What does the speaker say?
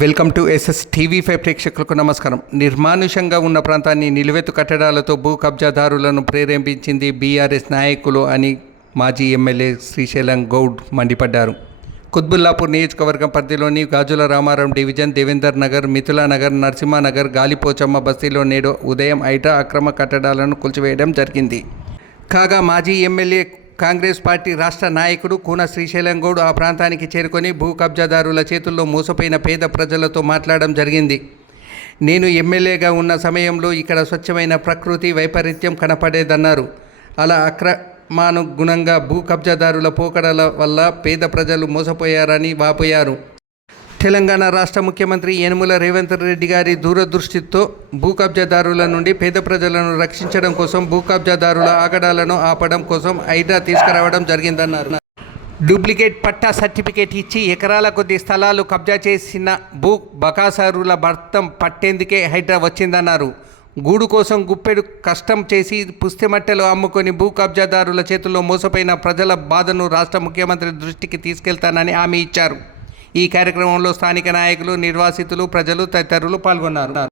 Welcome to SS TV5 ప్రేక్షకులకు నమస్కారం. నిర్మానుషంగా ఉన్న ప్రాంతాన్ని నిలువెత్తు కట్టడాలతో భూ కబ్జాదారులను ప్రేరేపించింది బీఆర్ఎస్ నాయకులు అని మాజీ ఎమ్మెల్యే శ్రీశైలం గౌడ్ మండిపడ్డారు. కుత్బుల్లాపూర్ నియోజకవర్గం పరిధిలోని గాజుల రామారం డివిజన్, దేవేందర్ నగర్, మిథులా నగర్, నరసింహానగర్, గాలిపోచమ్మ బస్తీలో నేడు ఉదయం హైడ్రా అక్రమ కట్టడాలను కూల్చివేయడం జరిగింది. కాగా మాజీ ఎమ్మెల్యే కాంగ్రెస్ పార్టీ రాష్ట్ర నాయకుడు కూన శ్రీశైలం గౌడ్ ఆ ప్రాంతానికి చేరుకొని భూ కబ్జాదారుల చేతుల్లో మోసపోయిన పేద ప్రజలతో మాట్లాడడం జరిగింది. నేను ఎమ్మెల్యేగా ఉన్న సమయంలో ఇక్కడ స్వచ్ఛమైన ప్రకృతి వైపరీత్యం కనపడేదన్నారు. అలా అక్రమానుగుణంగా భూ కబ్జాదారుల పోకడల వల్ల పేద ప్రజలు మోసపోయారని వాపోయారు. తెలంగాణ రాష్ట్ర ముఖ్యమంత్రి యనమల రేవంత్ రెడ్డి గారి దూరదృష్టితో భూ కబ్జాదారుల నుండి పేద ప్రజలను రక్షించడం కోసం భూ కబ్జాదారుల ఆగడాలను ఆపడం కోసం హైడ్రా తీసుకురావడం జరిగిందన్నారు. డూప్లికేట్ పట్టా సర్టిఫికేట్ ఇచ్చి ఎకరాల కొద్ది స్థలాలు కబ్జా చేసిన భూ బకాసారుల భర్తం పట్టేందుకే హైడ్రా వచ్చిందన్నారు. గూడు కోసం గుప్పెడు కష్టం చేసి పుస్తెమట్టెలు అమ్ముకొని భూ కబ్జాదారుల చేతుల్లో మోసపోయిన ప్రజల బాధను రాష్ట్ర ముఖ్యమంత్రి దృష్టికి తీసుకెళ్తానని హామీ ఇచ్చారు. ఈ కార్యక్రమంలో స్థానిక నాయకులు, నిర్వాసితులు, ప్రజలు తదితరులు పాల్గొన్నారు.